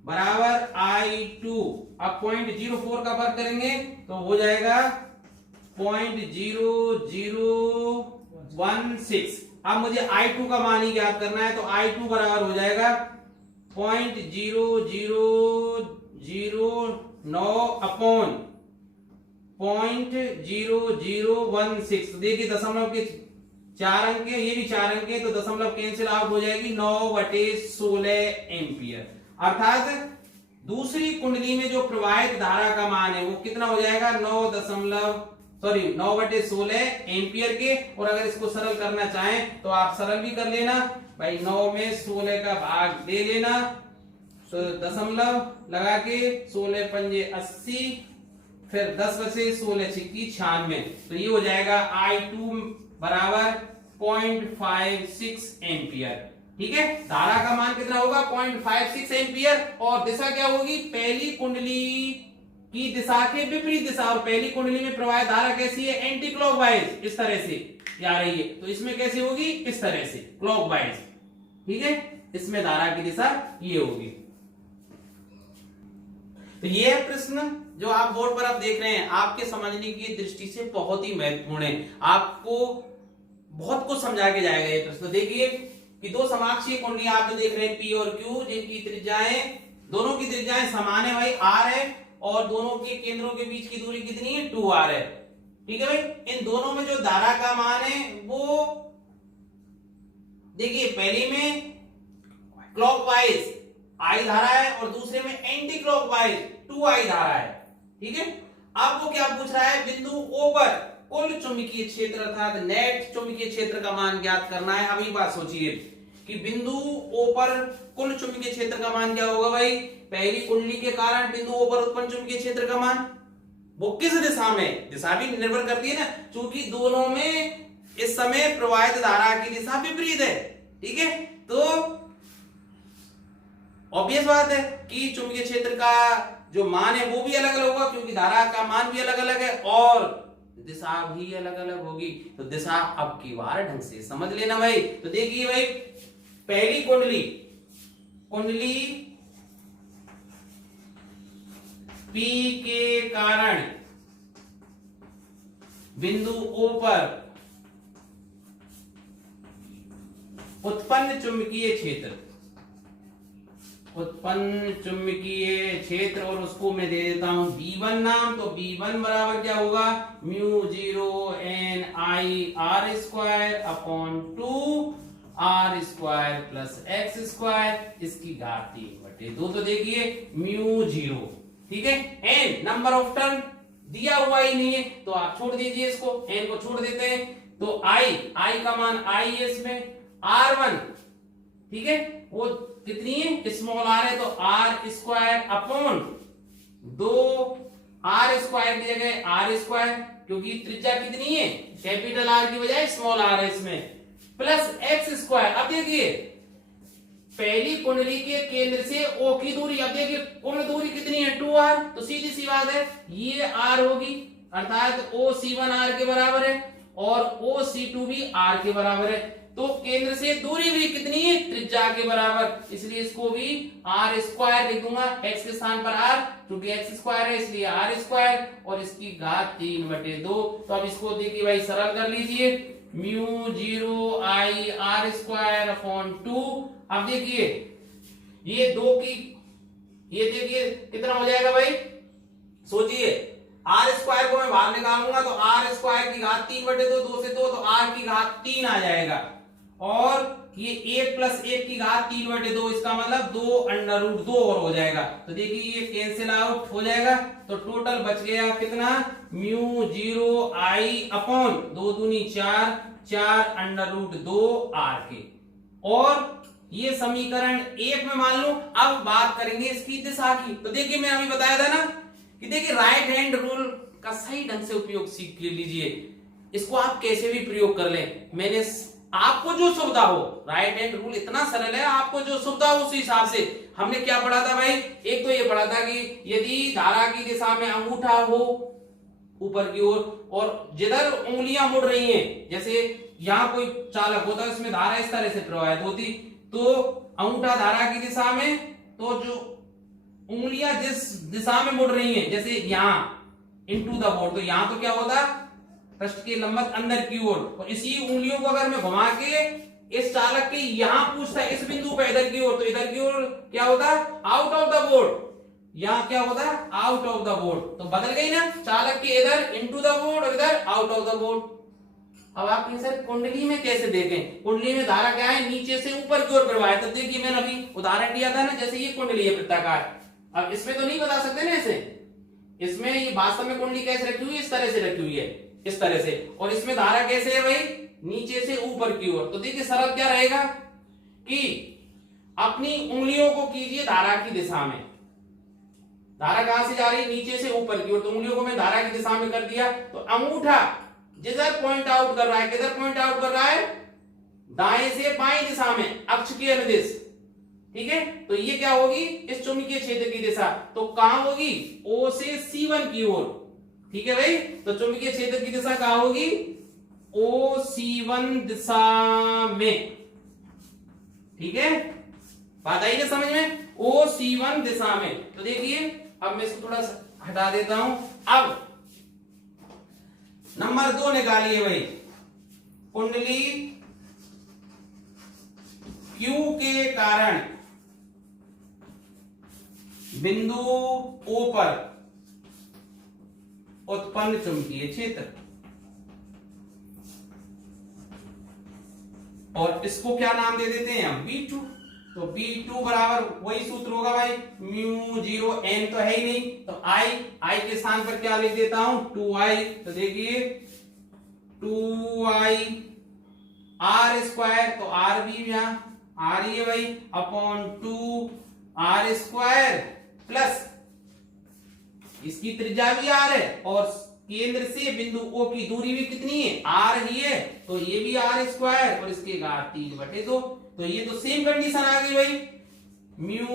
बराबर I2। अब 0.04 का वर्ग करेंगे तो हो जाएगा 0.0016। अब मुझे I2 का मान ही ज्ञात करना है, तो I2 बराबर हो जाएगा 0.0009 अपॉन 0.0016। देखिए दशमलव के 4 अंक है, ये भी 4 अंक है, तो दशमलव कैंसिल आउट हो जाएगी 9/16 एम्पियर। अर्थात दूसरी कुंडली में जो प्रवाहित धारा का मान है वो कितना हो जाएगा 9/16 एम्पियर के। और अगर इसको सरल करना चाहें तो आप सरल भी कर लेना भाई, 9 में 16 का भाग दे लेना, तो दशमलव लगा के 16 पंजे 80, फिर 10 बचे 16 छिक्की 96, तो ये हो जाएगा I2 बराबर 0.56 एम्पियर। ठीक है, धारा का मान कितना होगा 0.56 एम्पियर, और दिशा क्या होगी पहली कुंडली की दिशा के विपरीत दिशा, और पहली कुंडली में प्रवाहित धारा कैसी है एंटी क्लॉकवाइज, इस तरह से जा रही है, तो इसमें कैसी होगी इस तरह से क्लॉकवाइज। ठीक है, इसमें धारा की दिशा ये होगी। तो ये है प्रश्न जो आप बोर्ड पर आप देख रहे हैं, आपके समझने की दृष्टि से बहुत ही महत्वपूर्ण है, आपको बहुत कुछ समझा के जाएगा ये प्रश्न। देखिए कि दो समाक्षीय कुंडली आप जो देख रहे हैं P और Q, जिनकी त्रिज्याएं, दोनों की त्रिज्याएं समान है भाई, R है, और दोनों के केंद्रों के बीच की दूरी कितनी है 2R है। ठीक है भाई, इन दोनों में जो धारा का मान है वो देखिए पहली में क्लॉकवाइज I धारा है और दूसरे में एंटी क्लॉकवाइज 2I धारा है। ठीक है, अब वो क्या पूछ रहा है, बिंदु O पर कुल चुंबकीय क्षेत्र अर्थात नेट चुंबकीय क्षेत्र का मान ज्ञात करना है। अभी बात सोचिए कि बिंदु O पर कुल चुंबकीय क्षेत्र का मान क्या होगा भाई, पहली कुंडली के कारण बिंदु O पर उत्पन्न चुंबकीय क्षेत्र का मान वो किस दिशा में, दिशा भी निर्भर करती है ना, क्योंकि दोनों में इस समय प्रवाहित धारा की दिशा विपरीत है। ठीक है, तो ऑब्वियस बात है कि चुंबकीय क्षेत्र का जो मान है वो भी अलग अलग होगा, क्योंकि धारा का मान भी अलग अलग है और दिशा भी अलग अलग होगी। तो दिशा अब की बार ढंग से समझ लेना भाई। तो देखिए भाई, पहली कुंडली P के कारण बिंदु O पर उत्पन्न चुंबकीय क्षेत्र, और उसको मैं दे देता हूं B1 नाम। तो B1 बराबर क्या होगा, μ0 n I R square upon 2R² plus x², इसकी घात 3/2। तो देखिए μ0, ठीक है, n नंबर ऑफ टर्न दिया हुआ ही नहीं है तो आप छोड़ दीजिए, इसको n को छोड़ देते हैं। तो I का मान I है इसमें, R1 ठीक है वो कितनी है स्मॉल r है, तो R² अपॉन 2R² की जगह R², क्योंकि त्रिज्या कितनी है कैपिटल R की बजाय स्मॉल r है इसमें, प्लस एक्स स्क्वायर। अब देखिए पहली कुंडली के केंद्र से ओ की दूरी, अब देखिए कुल दूरी कितनी है 2r, तो सीधी सी बात है ये r होगी, अर्थात OC1 r के बराबर है और OC2 भी r के बराबर है। तो केंद्र से दूरी भी कितनी है, त्रिज्या के बराबर, इसलिए इसको भी r स्क्वायर लिख दूंगा, x के स्थान पर r, क्योंकि x स्क्वायर है इसलिए r स्क्वायर और इसकी घात 3/2। तो अब इसको देखिए भाई सरल कर लीजिए, mu 0 I r square upon 2। अब देखिए ये दो की, ये देखिए कितना हो जाएगा भाई, सोचिए आर स्क्वायर को मैं बाहर निकालूंगा तो आर स्क्वायर की घात 3/2, 2 से 2 तो आर की घात 3 आ जाएगा, और ये 1 प्लस 1 की घात 3/2, इसका मतलब 2√2 और हो जाएगा। तो देखिए ये कैंसिल आउट हो जाएगा, तो टोटल बच गया कितना, म्यू 0 I अपॉन 2 दूनी 4, 4√2 r के। और ये समीकरण 1 में मान लो। अब बात करेंगे इसकी दिशा की। तो देखिए मैं अभी बताया था ना कि देखिए राइट हैंड रूल का सही ढंग से उपयोग सीख लीजिए, इसको आप कैसे भी प्रयोग कर लें। मैंने आपको जो सुविधा हो, राइट हैंड रूल इतना सरल है, आपको जो सुविधा हो उस हिसाब से। हमने क्या पढ़ा था भाई, एक तो ये पढ़ा था कि यदि धारा की दिशा में अंगूठा हो ऊपर की ओर और जिधर उंगलियां मुड़ रही हैं, जैसे यहाँ कोई चालक होता है उसमें धारा इस तरह से प्रवाहित होती, तो अंगूठा धारा की दिशा में, तो जो उंगलियां जिस दिशा में मुड़ रही हैं, जैसे यहाँ इनटू द बोर्ड, तो यहाँ तो क्या होता, पृष्ठ के लंबवत अंदर की ओर, और इसी उंगलियों को अगर मैं घुमा के इस चालक के यहाँ पूछता है इस बिंदु पर इधर की ओर, तो इधर की ओर क्या होता, आउट ऑफ द बोर्ड, यहाँ क्या होता है, आउट ऑफ द बोर्ड। तो बदल गई ना, चालक के इधर इनटू द बोर्ड और इधर आउट ऑफ द बोर्ड। अब आप सर कुंडली में कैसे देखें, कुंडली में धारा क्या है, नीचे से ऊपर की ओर प्रवाहित। तो देखिए मैंने अभी उदाहरण दिया था ना, जैसे ये कुंडली है वृत्ताकार, अब इसमें तो नहीं बता सकते ना ऐसे, इसमें ये वास्तव में कुंडली कैसे रखी हुई है, इस तरह से रखी हुई है, इस तरह से, और इसमें धारा कैसे है भाई, नीचे से ऊपर की ओर। तो देखिए सरल क्या रहेगा कि अपनी उंगलियों को कीजिए धारा की दिशा में, धारा कहां से जा रही है, नीचे से ऊपर की ओर, तो उंगलियों को मैं धारा की दिशा में कर दिया, तो अंगूठा जिधर पॉइंट आउट कर रहा है, किधर पॉइंट आउट कर रहा है, दाएं से बाएं दिशा में, अक्ष के अनुदिश, ठीक है। तो ये क्या होगी, इस चुंबकीय क्षेत्र की दिशा, तो कहां होगी, O से C1 की ओर, ठीक है भाई। तो चुंबकीय क्षेत्र की दिशा कहां होगी, OC1 दिशा में, ठीक है, बात आई ना समझ में, OC1 दिशा में। तो देखिए अब मैं इसको थोड़ा हटा देता हूं। अब नंबर 2 निकालिए भाई, कुंडली Q के कारण बिंदु O पर उत्पन्न चुंबकीय क्षेत्र, और इसको क्या नाम दे देते हैं हम, B2। तो B2 बराबर वही सूत्र होगा भाई, म्यू 0 n तो है ही नहीं, तो I के स्थान पर क्या लिख देता हूं, 2I। तो देखिए 2I r स्क्वायर, तो r भी यहां r ही है भाई, अपॉन 2r स्क्वायर प्लस इसकी त्रिज्या भी r है और केंद्र से बिंदु O की दूरी भी कितनी है, r ही है, तो ये भी r स्क्वायर और इसके घात 3/2। तो ये तो सेम कंडीशन आ गई भाई, mu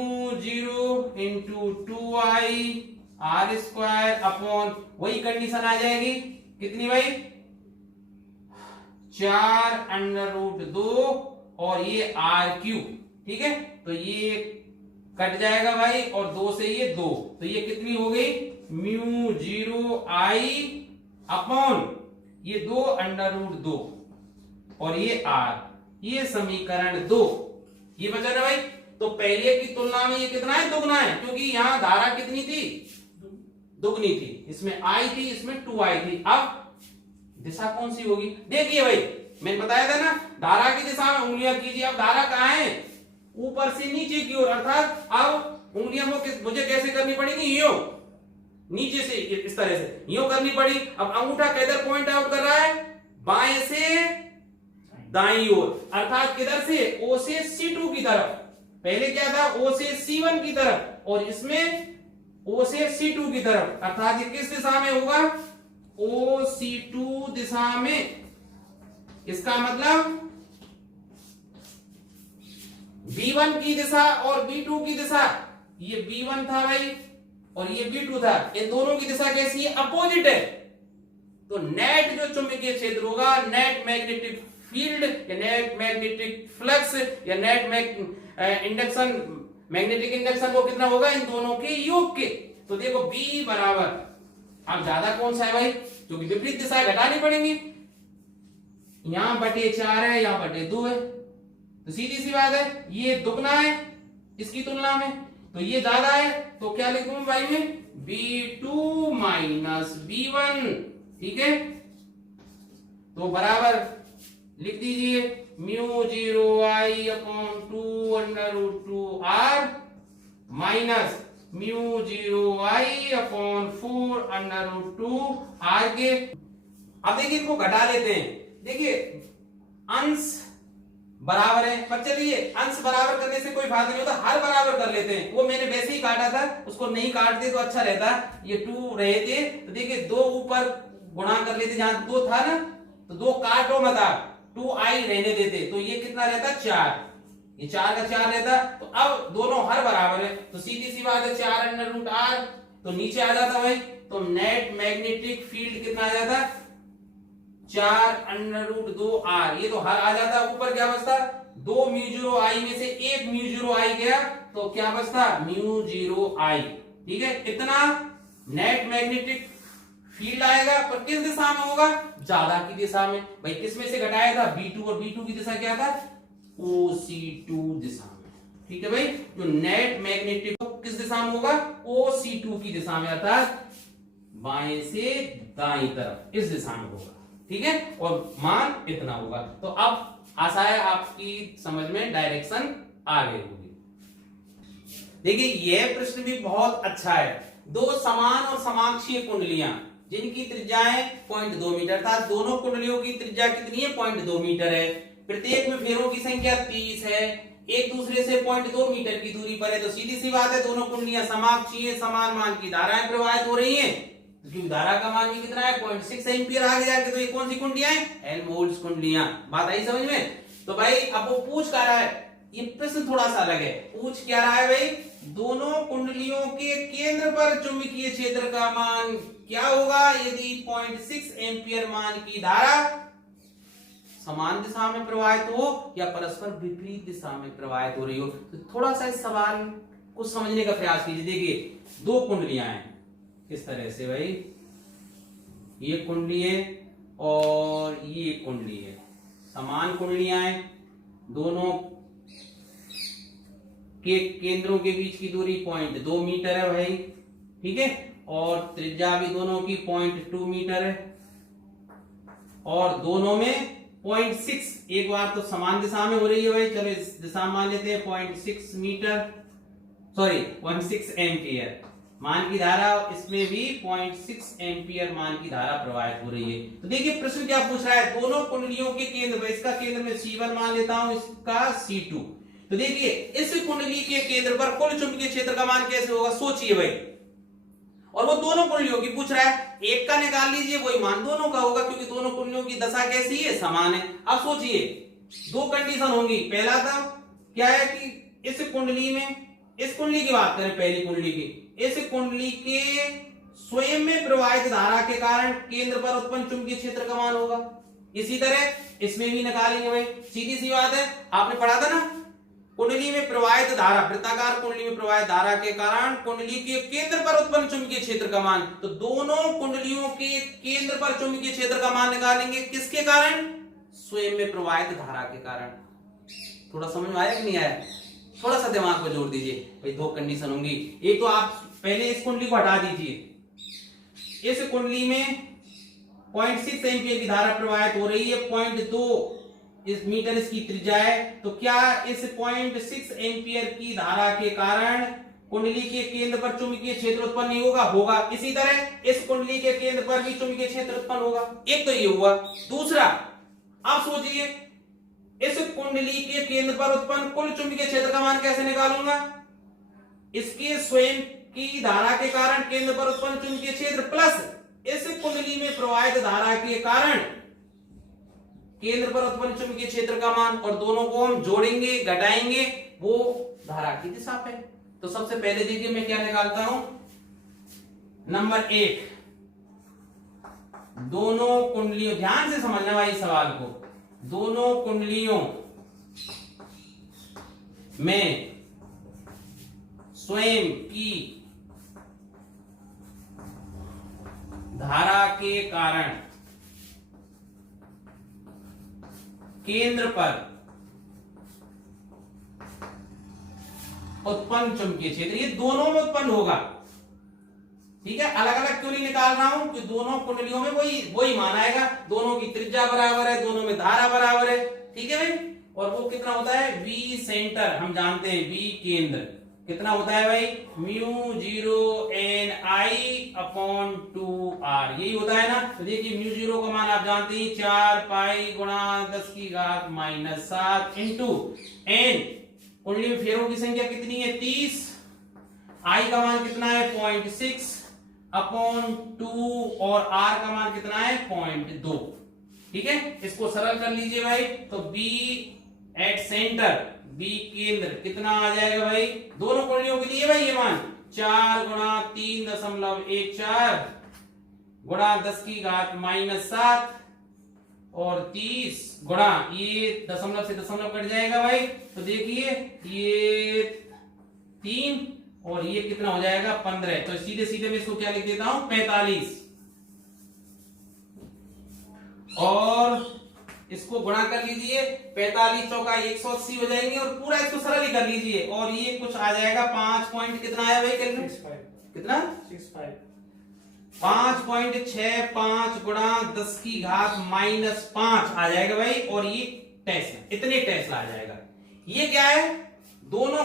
0 into 2I r square upon वही कंडीशन आ जाएगी कितनी भाई, 4√2 और ये r3, ठीक है। तो ये कट जाएगा भाई और 2 से ये 2, तो ये कितनी हो गई, म्यू 0I अपॉन ये 2√2 और ये r, ये समीकरण 2 ये बचा ना भाई। तो पहले की तुलना में ये कितना है, दुगना है, क्योंकि यहां धारा कितनी थी, दुगनी थी, इसमें I थी, इसमें 2I थी। अब दिशा कौन सी होगी, देखिए भाई मैंने बताया था ना, धारा की दिशा में उंगलियां कीजिए। अब धारा कहां है, ऊपर से नीचे की ओर, अर्थात अब उंगलियां मुझे कैसे करनी पड़ेगी, यो नीचे से इस तरह से यो करनी पड़ी। अब अंगूठा किधर पॉइंट आउट कर रहा है, बाएं से दाईं ओर, अर्थात किधर से, O से C2 की तरफ, पहले क्या था O से C1 की तरफ, और इसमें O से C2 की तरफ, अर्थात ये किस दिशा में होगा, OC2 दिशा में। इसका मतलब B1 की दिशा और B2 की दिशा, ये B1 था भाई और ये B2 था, इन दोनों की दिशा कैसी है? अपोजिट है। तो नेट जो चुंबकीय क्षेत्र होगा, नेट मैग्नेटिक फील्ड या नेट मैग्नेटिक फ्लक्स या नेट इंडक्शन, मैग्नेटिक इंडक्शन, वो कितना होगा? इन दोनों के योग के। तो देखो B बराबर, अब ज्यादा कौन सा है भाई? क्योंकि विपरीत दिशा घटानी पड़ेंगी, यहां बटे 4 है, यहां बटे 2 है, तो सीधी सी बात है ये दुगना है इसकी तुलना में, तो ये ज्यादा है, तो क्या लिखूं भाई मैं? B2 माइनस B1, ठीक है। तो बराबर लिख दीजिए mu 0 I upon 2 under root 2R minus mu 0 I upon 4 under root 2R के। अब देखिए इनको घटा लेते हैं। देखिए अंश बराबर है, पर चलिए अंश बराबर करने से कोई फायदा नहीं होता, हर बराबर कर लेते हैं। वो मैंने वैसे ही काटा था, उसको नहीं काटते तो अच्छा रहता। ये 2 रहे थे तो देखिए 2 ऊपर गुणा कर लेते, जहां 2 था ना, तो 2 काटो मत आप, 2I रहने देते, तो ये कितना रहता? 4, ये 4 का 4 रहता। तो अब दोनों हर बराबर है, तो सीधी सी बात है 4 अंडर रूट R, तो नीचे आ जाता भाई, तो नेट मैग्नेटिक फील्ड कितना आ जाता? 4 अंडर रूट 2R, ये तो हर आ जाता। ऊपर क्या बचता? 2 म्यू 0 I में से 1 म्यू 0 I गया, तो क्या बचता? म्यू 0 I, ठीक है। इतना नेट मैग्नेटिक फील्ड आएगा, पर किस दिशा में होगा? ज्यादा की दिशा में। भाई किस में से घटाया था? B2, और B2 की दिशा क्या था? OC2 दिशा में, ठीक है भाई। जो नेट मैग्नेटिक किस दिशा में होगा? OC2 की दिशा में, अर्थात बाएं से दाएं तरफ, इस दिशा में होगा, ठीक है। और मान इतना होगा। तो अब आशा है आपकी समझ में डायरेक्शन आ गई होगी। देखिए यह प्रश्न भी बहुत अच्छा है। दो समान और समाक्षीय कुंडलियां जिनकी त्रिज्याएं 0.2 मीटर था, दोनों कुंडलियों की त्रिज्या कितनी है? 0.2 मीटर है। प्रत्येक में फेरों की संख्या 30 है, एक दूसरे से 0.2 मीटर की दूरी पर है, तो सीधी सी बात है दोनों कुंडलियां समाक्षीय, समान मान की धाराएं प्रवाहित हो रही हैं। क्योंकि धारा का मान भी कितना है? 0.6 एम्पियर आगे जाके, तो ये कौन सी कुंडलियां हैं? हेल्महोल्ट्ज कुंडलियां। बात आई समझ में? तो भाई अब वो पूछ क्या रहा है, ये प्रश्न थोड़ा सा अलग है। पूछ क्या रहा है भाई? दोनों कुंडलियों के केंद्र पर चुंबकीय क्षेत्र का मान क्या होगा यदि 0.6 एम्पियर मान की धारा समान दिशा में प्रवाहित हो या परस्पर विपरीत दिशा में प्रवाहित हो रही हो। तो थोड़ा सा इस सवाल को समझने का प्रयास कीजिए। देखिए दो कुंडलियां हैं, किस तरह से भाई, ये कुंडली है और ये कुंडली है, समान कुंडलियां हैं, दोनों के केंद्रों के बीच की दूरी 0.2 मीटर है भाई, ठीक है, और त्रिज्या भी दोनों की 0.2 मीटर है, और दोनों में 0.6, एक बार तो समान दिशा में हो रही है भाई, चलो इस दिशा मान लेते हैं 0.6 मीटर, सॉरी 0.6 एम्पियर मान की धारा, इसमें भी 0.6 एम्पियर मान की धारा प्रवाहित हो रही है। तो देखिए प्रश्न क्या पूछ रहा है, दोनों कुंडलियों के केंद्र, इसका केंद्र में C1 मान लेता हूं, इसका C2। तो देखिए इस कुंडली के केंद्र पर कुल चुंबकीय क्षेत्र का मान कैसे होगा, सोचिए भाई, और वो दोनों कुंडलियों की पूछ रहा है, एक का निकाल लीजिए, वही मान दोनों का होगा, क्योंकि दोनों कुंडलियों की दशा कैसी है, समान है। अब सोचिए दो कंडीशन होंगी, पहला था क्या है कि इस कुंडली में, इस कुंडली की बात करें, पहली कुंडली की, इस कुंडली के स्वयं में प्रवाहित धारा के कारण केंद्र पर उत्पन्न चुंबकीय क्षेत्र का मान होगा। इसी तरह इसमें भी निकालेंगे भाई, सीधी सी बात है, आपने पढ़ा था ना, कुंडली में प्रवाहित धारा, वृत्ताकार कुंडली में प्रवाहित धारा के कारण कुंडली के केंद्र पर उत्पन्न चुंबकीय क्षेत्र का मान, तो दोनों कुंडलियों के केंद्र पर चुंबकीय क्षेत्र का मान निकालेंगे, किसके कारण, स्वयं में प्रवाहित धारा के कारण। थोड़ा समझ में आया कि नहीं आया, थोड़ा सा दिमाग पर जोर दीजिए भाई। दो कंडीशन होंगी, एक तो आप पहले इस कुंडली को हटा दीजिए, इस कुंडली में 0.6 एम्पियर की धारा प्रवाहित हो रही है, 0.2 इस मीटर इसकी त्रिज्या है, तो क्या इस 0.6 एम्पियर की धारा के कारण कुंडली के केंद्र पर चुंबकीय क्षेत्र उत्पन्न नहीं होगा, होगा। इसी तरह इस कुंडली के केंद्र पर भी चुंबकीय क्षेत्र उत्पन्न होगा, एक तो ये हुआ। दूसरा, आप सोचिए इस कुंडली के केंद्र पर उत्पन्न कुल चुंबकीय क्षेत्र का मान कैसे निकालूंगा, इसके स्वयं की धारा के कारण केंद्र पर उत्पन्न चुंबकीय क्षेत्र प्लस इस कुंडली में प्रवाहित धारा के कारण केंद्र पर उत्पन्न चुंबकीय क्षेत्र का मान, और दोनों को हम जोड़ेंगे, घटाएंगे, वो धारा की दिशा पे। तो सबसे पहले देखिए मैं क्या निकालता हूं, नंबर 1, दोनों कुंडलियों, ध्यान से समझना भाई सवाल को, दोनों कुंडलियों में स्वयं की धारा के कारण केंद्र पर उत्पन्न चुंबकीय क्षेत्र, ये दोनों में उत्पन्न होगा। ठीक है, अलग अलग क्यों नहीं निकाल रहा हूं कि दोनों कुंडलियों में वही मान आएगा, दोनों की त्रिज्या बराबर है, दोनों में धारा बराबर है। ठीक है भाई, और वो कितना होता है, V सेंटर, हम जानते हैं V केंद्र कितना होता है भाई, μ0 n I अपॉन 2r, यही होता है ना। तो देखिए μ0 का मान आप जानते हैं 4 पाई गुणा 10 की घात -7 इंटू n, कुंडली में फेरों की संख्या कितनी है 30, I का मान कितना है 0.6 अपॉन 2 और R का मान कितना है 0.2। ठीक है, इसको सरल कर लीजिए भाई, तो B एट सेंटर, B केंद्र कितना आ जाएगा भाई, दोनों कुंडलियों के लिए भाई ये मान 4 गुणा 3.14 गुणा 10 की घात -7 और 30 गुणा, ये दशमलव से दशमलव कट जाएगा भाई, तो देखिए ये 3 और ये कितना हो जाएगा 15, तो सीधे सीधे मैं इसको क्या लिख देता हूं 45, और इसको गुणा कर लीजिए, 45 चौका 180 हो जाएंगे, और पूरा इसको सरल ही कर लीजिए, और ये कुछ आ जाएगा 5 पॉइंट कितना है भाई कैलकुलेट, कितना 5.65 गुणा 10 की घात -5 आ जाएगा भाई, और ये टेस्ला, इतने टेस्ला आ जाएगा। ये क्या है, दोनों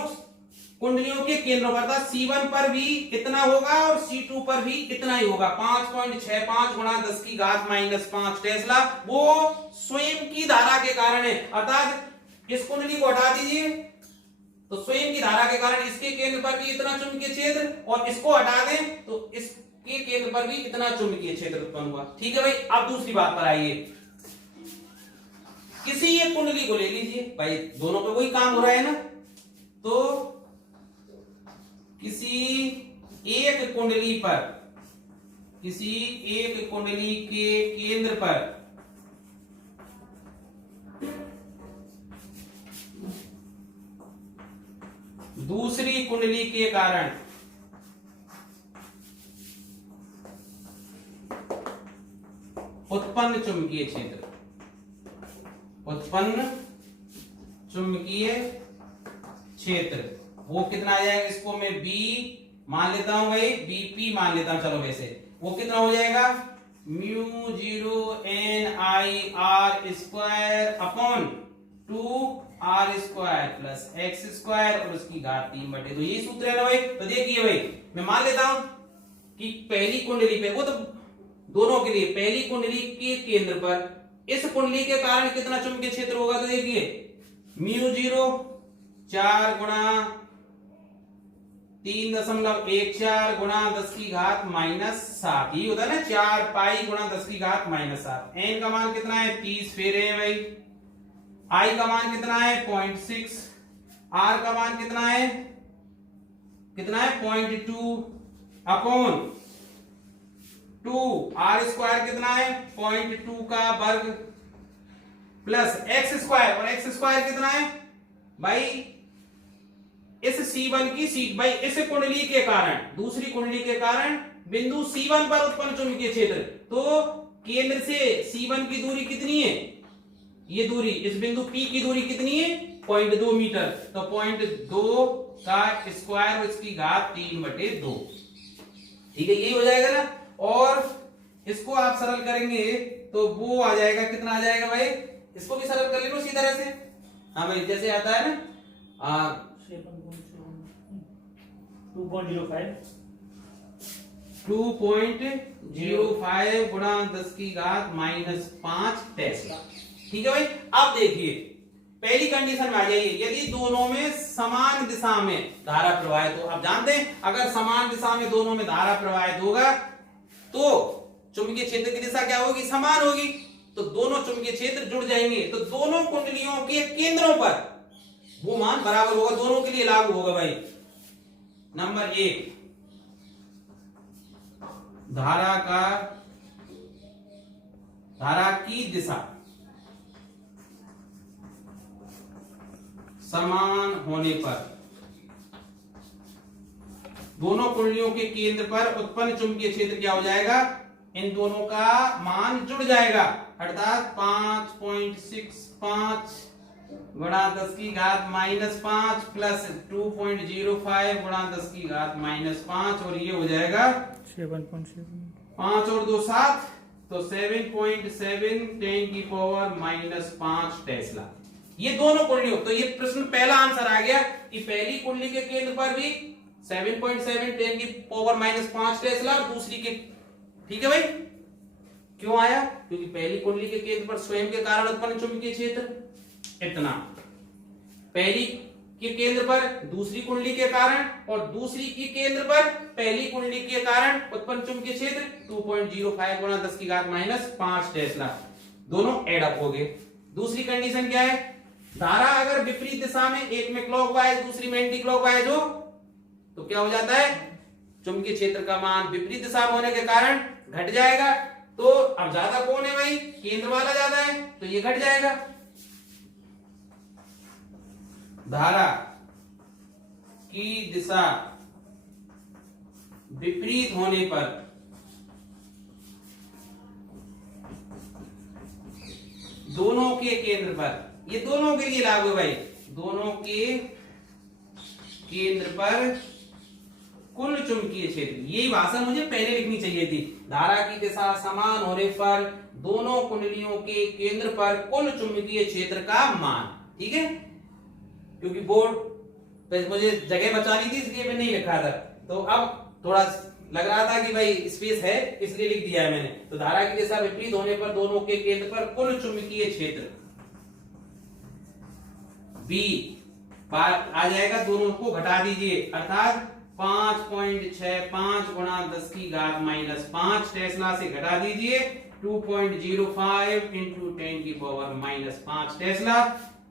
कुंडलियों के केंद्रों पर था, C1 पर भी इतना होगा और C2 पर भी इतना ही होगा, 5.65 गुणा 10 की घात -5 टेस्ला, वो स्वयं की धारा के कारण है, अर्थात इस कुंडली को हटा दीजिए तो स्वयं की धारा के कारण इसके केंद्र पर भी इतना चुंबकीय क्षेत्र, और इसको हटा दें तो इसके केंद्र पर भी इतना चुंबकीय क्षेत्र उत्पन्न हुआ। ठीक है भाई, अब दूसरी बात पर आइए, किसी एक कुंडली को ले लीजिए भाई, दोनों पे वही काम हो रहा है ना, तो किसी एक कुंडली पर, किसी एक कुंडली के केंद्र पर दूसरी कुंडली के कारण उत्पन्न चुंबकीय क्षेत्र, उत्पन्न चुंबकीय क्षेत्र, वो कितना आ जाएगा, इसको मैं B मान लेता हूं भाई, BP मान लेता हूं, चलो वैसे वो कितना हो जाएगा μ0 n I r square upon 2r square plus x square और उसकी घात 3/2, यही सूत्र है ना भाई। तो देखिए भाई, मैं मान लेता हूं कि पहली कुंडली पे, वो तो दोनों के लिए, पहली कुंडली के केंद्र पर इस कुंडली के कारण कितना चुंबकीय क्षेत्र होगा, तो देखिए μ0 4 गुणा 3.14 गुणा 10 की घात -7, ये होता है ना 4 पाई गुणा 10 की घात -7, n का मान कितना है 30 फेरे है भाई, I का मान कितना है 0.6, R का मान कितना है 0.2 अपॉन 2, R स्क्वायर कितना है 0.2 का वर्ग प्लस x स्क्वायर, और x स्क्वायर कितना है भाई, इस C1 की सीट भाई, इस कुंडली के कारण, दूसरी कुंडली के कारण बिंदु C1 पर उत्पन्न चुंबकीय क्षेत्र, तो केंद्र से C1 की दूरी कितनी है, ये दूरी, इस बिंदु P की दूरी कितनी है 0.2 मीटर, तो 0.2 का स्क्वायर और इसकी घात 3/2। ठीक है, यही हो जाएगा ना, और इसको आप सरल करेंगे तो वो आ जाएगा, कितना आ जाएगा भाई, इसको भी सरल कर ले लो इसी तरह से, हाँ भाई जैसे आता है ना 2.05 गुणा 10 की घात -5 टेस्ला। ठीक है भाई, अब देखिए पहली कंडीशन में आ जाइए, यदि दोनों में समान दिशा में धारा प्रवाहित हो, आप जानते हैं अगर समान दिशा में दोनों में धारा प्रवाहित होगा तो चुंबकीय क्षेत्र की दिशा क्या होगी, समान होगी, तो दोनों चुंबकीय क्षेत्र जुड़ जाएंगे, तो दोनों कुंडलियों के केंद्रों पर वो मान बराबर होगा, दोनों के लिए लागू होगा भाई। नंबर 1, धारा की दिशा समान होने पर दोनों कुंडलियों के केंद्र पर उत्पन्न चुंबकीय क्षेत्र क्या हो जाएगा, इन दोनों का मान जुड़ जाएगा, अर्थात 5.65 गुणा 10 की घात -5 प्लस 2.05 गुणा 10 की घात -5 और ये हो जाएगा 7.7 5 और 2 7, तो 7.7 10 की पावर -5 टेस्ला। ये दोनों कुंडलियों, तो ये प्रश्न पहला आंसर आ गया कि पहली कुंडली के केंद्र पर भी 7.7 10 की पावर -5 टेस्ला और दूसरी के, ठीक है भाई। क्यों आया, क्योंकि पहली कुंडली के केंद्र पर स्वयं के कारण उत्पन्न चुंबकीय क्षेत्र इतना, पहली के केंद्र पर दूसरी कुंडली के कारण और दूसरी के केंद्र पर पहली कुंडली के कारण उत्पन्न चुंबकीय क्षेत्र 2.05 गुणा 10 की घात -5 टेस्ला, दोनों एड अप हो गए। दूसरी कंडीशन क्या है, धारा अगर विपरीत दिशा में, एक में क्लॉकवाइज दूसरी में एंटी क्लॉकवाइज हो, तो क्या हो जाता है, चुंबकीय क्षेत्र का मान विपरीत दिशा में होने के कारण घट जाएगा। तो अब ज्यादा कौन है भाई, केंद्र वाला ज्यादा है, तो ये घट जाएगा। धारा की दिशा विपरीत होने पर दोनों के केंद्र पर, ये दोनों के लिए लागू है भाई, दोनों के केंद्र पर कुल चुंबकीय क्षेत्र, यही भाषा मुझे पहले लिखनी चाहिए थी। धारा की दिशा समान होने पर दोनों कुंडलियों के केंद्र पर कुल चुंबकीय क्षेत्र का मान, ठीक है, क्योंकि बोर्ड पे मुझे जगह बचानी थी इसलिए मैं नहीं लिखा था, तो अब थोड़ा लग रहा था कि भाई स्पेस है इसलिए लिख दिया है मैंने। तो धारा की दिशा विपरीत होने पर दोनों के केंद्र पर कुल चुंबकीय क्षेत्र B आ जाएगा, दोनों को घटा दीजिए, अर्थात 5.65 गुणा 10 की घात -5 टेस्ला से घटा दीजिए 2.05 इंटू 10 की पावर -5 टेस्ला,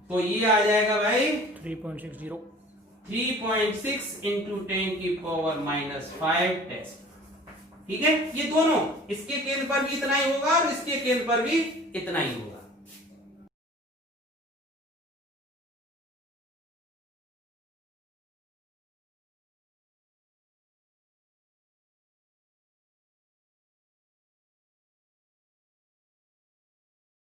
तो ये आ जाएगा भाई 3.60 3.6 इंटू 10 की पावर -5 टेस्ला, ठीक है। ये दोनों, इसके केंद्र पर भी इतना ही होगा और इसके केंद्र पर भी इतना ही होगा।